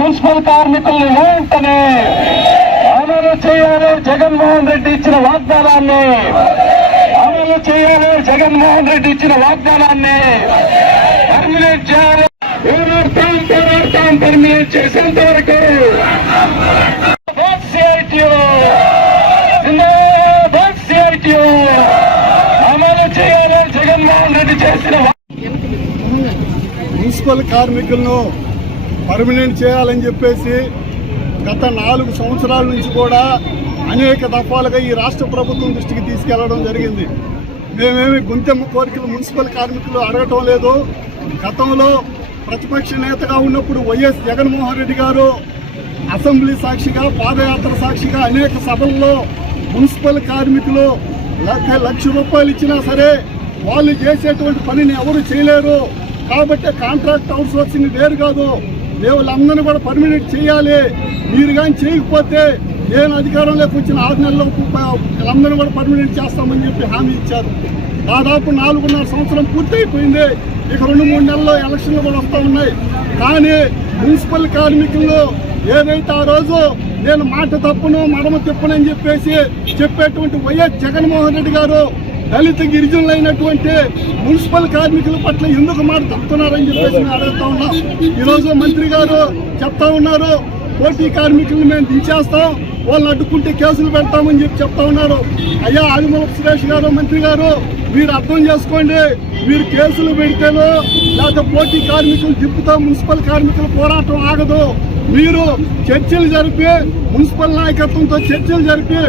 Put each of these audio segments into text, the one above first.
Municipal కార్మికులను వెంటనే అమలు చేయాలి. జగన్మోహన్ రెడ్డి ఇచ్చిన వాగ్దానాన్ని అమలు చేయాలి. జగన్మోహన్ రెడ్డి ఇచ్చిన వాగ్దానాన్ని పర్మినెంట్ చేయాలి. పోరాడతాం పర్మినెంట్ చేసేంత వరకు. అమలు చేయాలి జగన్మోహన్ రెడ్డి చేసిన. మున్సిపల్ కార్మికులను పర్మనెంట్ చేయాలని చెప్పేసి గత 4 సంవత్సరాల నుంచి కూడా అనేక దఫాలుగా ఈ రాష్ట్ర ప్రభుత్వం దృష్టికి తీసుకెళ్లడం జరిగింది. మేమేమి గుంతెమ్మ కోరికలు మున్సిపల్ కార్మికులు అడగటం లేదు. గతంలో ప్రతిపక్ష నేతగా ఉన్నప్పుడు వైఎస్ జగన్మోహన్ రెడ్డి గారు అసెంబ్లీ సాక్షిగా పాదయాత్ర సాక్షిగా అనేక సభల్లో మున్సిపల్ కార్మికులు ₹1,00,000 ఇచ్చినా సరే వాళ్ళు చేసేటువంటి పనిని ఎవరు చేయలేరు కాబట్టి కాంట్రాక్ట్ అవుట్ సోర్సింగ్ వేరు కాదు, వాళ్ళందరినీ కూడా పర్మినెంట్ చేయాలి. మీరు కానీ చేయకపోతే నేను అధికారంలోకి వచ్చిన 6 నెలలకు వీళ్ళందరినీ కూడా పర్మినెంట్ చేస్తామని చెప్పి హామీ ఇచ్చారు. దాదాపు 4.5 సంవత్సరం పూర్తయిపోయింది. ఇక 2-3 నెలల్లో ఎలక్షన్లు కూడా వస్తూ ఉన్నాయి. కానీ మున్సిపల్ కార్మికులు ఏదైతే ఆ రోజు నేను మాట తప్పును మడమ తిప్పనని చెప్పేసి చెప్పేటువంటి వైఎస్ జగన్మోహన్ రెడ్డి గారు దళిత గిరిజనులైనటువంటి మున్సిపల్ కార్మికుల పట్ల ఎందుకు మాట తప్పుతున్నారని చెప్పేసి మేము అడుగుతా ఉన్నాం. ఈరోజు మంత్రి గారు చెప్తా ఉన్నారు, పోటీ కార్మికులను మేము దించేస్తాం, వాళ్ళని అడ్డుకుంటే కేసులు పెడతామని చెప్పి చెప్తా ఉన్నారు. అయ్యా ఆదిమూలపు సురేష్ గారు, మంత్రి గారు, మీరు అర్థం చేసుకోండి. మీరు కేసులు పెడితేనో లేకపోతే పోటీ కార్మికులు తిప్పుతో మున్సిపల్ కార్మికుల పోరాటం ఆగదు. మీరు చర్చలు జరిపి మున్సిపల్ నాయకత్వంతో చర్చలు జరిపి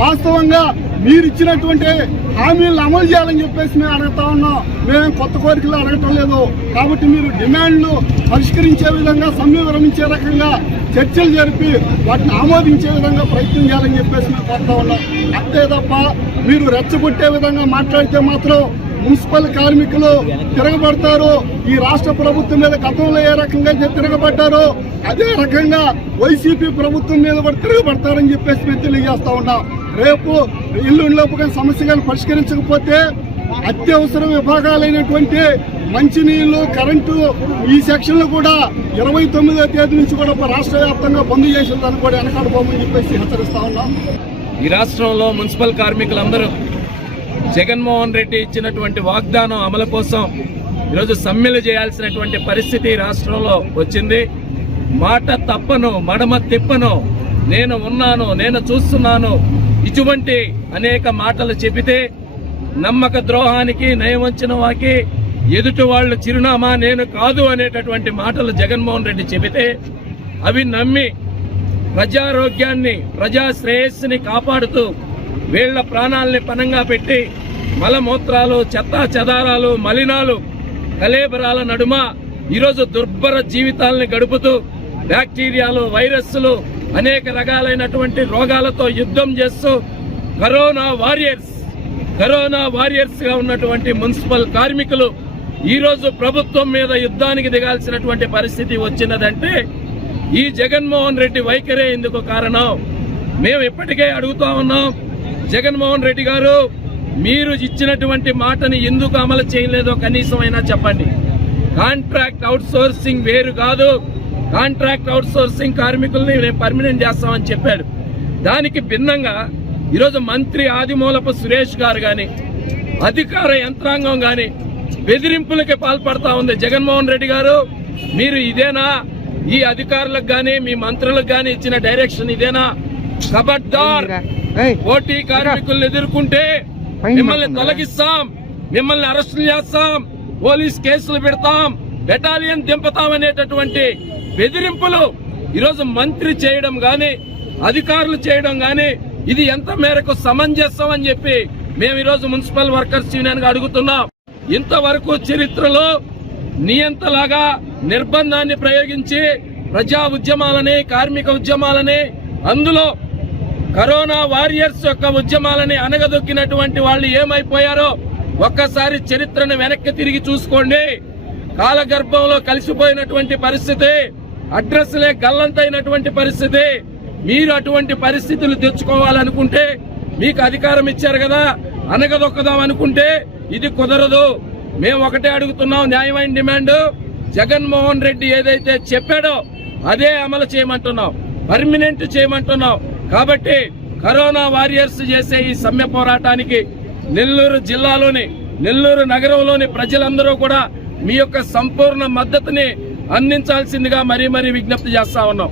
వాస్తవంగా మీరు ఇచ్చినటువంటి హామీలను అమలు చేయాలని చెప్పేసి మేము అడుగుతా ఉన్నాం. మేము కొత్త కోరికలు అడగటం లేదు. కాబట్టి మీరు డిమాండ్లు పరిష్కరించే విధంగా, సమ్మె విరమించే రకంగా చర్చలు జరిపి వాటిని ఆమోదించే విధంగా ప్రయత్నం చేయాలని చెప్పేసి మేము కోరుతా ఉన్నాం. అంతే తప్ప మీరు రెచ్చగొట్టే విధంగా మాట్లాడితే మాత్రం మున్సిపల్ కార్మికులు తిరగబడతారు. ఈ రాష్ట్ర ప్రభుత్వం మీద గతంలో ఏ రకంగా తిరగబడ్డారో అదే రకంగా వైసీపీ ప్రభుత్వం మీద కూడా తిరగబడతారని చెప్పేసి మేము తెలియజేస్తా ఉన్నాం. రేపు ఇల్లులోపు సమస్య కానీ పరిష్కరించకపోతే అత్యవసర విభాగాలైనటువంటి మంచినీళ్లు, కరెంటు ఈ సెక్షన్లు కూడా 29వ తేదీ నుంచి కూడా రాష్ట్ర వ్యాప్తంగా బంద్ చేసిన దాన్ని కూడా వెనకాడబోమని చెప్పేసి హెచ్చరిస్తా ఉన్నాం. ఈ రాష్ట్రంలో మున్సిపల్ కార్మికులందరూ జగన్మోహన్ రెడ్డి ఇచ్చినటువంటి వాగ్దానం అమలు కోసం ఈరోజు సమ్మెలు చేయాల్సినటువంటి పరిస్థితి రాష్ట్రంలో వచ్చింది. మాట తప్పను, మడమ తిప్పను, నేను ఉన్నాను, నేను చూస్తున్నాను, ఇటువంటి అనేక మాటలు చెబితే నమ్మక ద్రోహానికి, నయవంచన వాకి ఎదుటి వాళ్ల చిరునామా నేను కాదు అనేటటువంటి మాటలు జగన్మోహన్ రెడ్డి చెబితే అవి నమ్మి ప్రజారోగ్యాన్ని, ప్రజా శ్రేయస్సుని కాపాడుతూ వీళ్ల ప్రాణాలని పణంగా పెట్టి మలమూత్రాలు, చెత్తా చెదారాలు, మలినాలు, కలేబరాల నడుమ ఈరోజు దుర్భర జీవితాలని గడుపుతూ బ్యాక్టీరియాలు, వైరస్లు, అనేక రకాలైనటువంటి రోగాలతో యుద్ధం చేస్తూ కరోనా వారియర్స్ గా ఉన్నటువంటి మున్సిపల్ కార్మికులు ఈరోజు ప్రభుత్వం మీద యుద్ధానికి దిగాల్సినటువంటి పరిస్థితి వచ్చినదంటే ఈ జగన్మోహన్ రెడ్డి వైఖరే ఇందుకు కారణం. మేము ఇప్పటికే అడుగుతా ఉన్నాం, జగన్మోహన్ రెడ్డి గారు మీరు ఇచ్చినటువంటి మాటని ఎందుకు అమలు చేయలేదో కనీసం అయినా చెప్పండి. కాంట్రాక్ట్ అవుట్ సోర్సింగ్ వేరు కాదు, కాంట్రాక్ట్ అవుట్ సోర్సింగ్ కార్మికుల్ని మేము పర్మనెంట్ చేస్తామని చెప్పాడు. దానికి భిన్నంగా ఈరోజు మంత్రి ఆదిమూలపు సురేష్ గారు గాని, అధికార యంత్రాంగం గాని బెదిరింపులకి పాల్పడతా ఉంది. జగన్మోహన్ రెడ్డి గారు మీరు ఇదేనా ఈ అధికారులకు గాని మీ మంత్రులకు గాని ఇచ్చిన డైరెక్షన్ ఇదేనా? ఖబర్దార్, పోటీ కార్మికులను ఎదుర్కొంటే మిమ్మల్ని తొలగిస్తాం, మిమ్మల్ని అరెస్టులు చేస్తాం, పోలీస్ కేసులు పెడతాం, బెటాలియన్ దింపుతాం అనేటటువంటి బెదిరింపులు ఈరోజు మంత్రి చేయడం గాని, అధికారులు చేయడం గాని ఇది ఎంత మేరకు సమంజసం అని చెప్పి మేము ఈరోజు మున్సిపల్ వర్కర్స్ యూనియన్ గా అడుగుతున్నాం. ఇంతవరకు చరిత్రలో నియంతలాగా నిర్బంధాన్ని ప్రయోగించి ప్రజా ఉద్యమాలని, కార్మిక ఉద్యమాలని, అందులో కరోనా వారియర్స్ యొక్క ఉద్యమాలని అనగదొక్కినటువంటి వాళ్ళు ఏమైపోయారో ఒక్కసారి చరిత్రను వెనక్కి తిరిగి చూసుకోండి. కాలగర్భంలో కలిసిపోయినటువంటి పరిస్థితి, అడ్రస్లే గల్లంతైనటువంటి పరిస్థితి. మీరు అటువంటి పరిస్థితులు తెచ్చుకోవాలనుకుంటే, మీకు అధికారం ఇచ్చారు కదా, అనగదొక్కదాం అనుకుంటే ఇది కుదరదు. మేము ఒకటే అడుగుతున్నాం, న్యాయమైన డిమాండ్. జగన్మోహన్ రెడ్డి ఏదైతే చెప్పాడో అదే అమలు చేయమంటున్నాం, పర్మినెంట్ చేయమంటున్నాం. కాబట్టి కరోనా వారియర్స్ చేసే ఈ సమ్మె పోరాటానికి నెల్లూరు జిల్లాలోని, నెల్లూరు నగరంలోని ప్రజలందరూ కూడా మీ యొక్క సంపూర్ణ మద్దతుని అందించాల్సిందిగా మరీ విజ్ఞప్తి చేస్తా ఉన్నాం.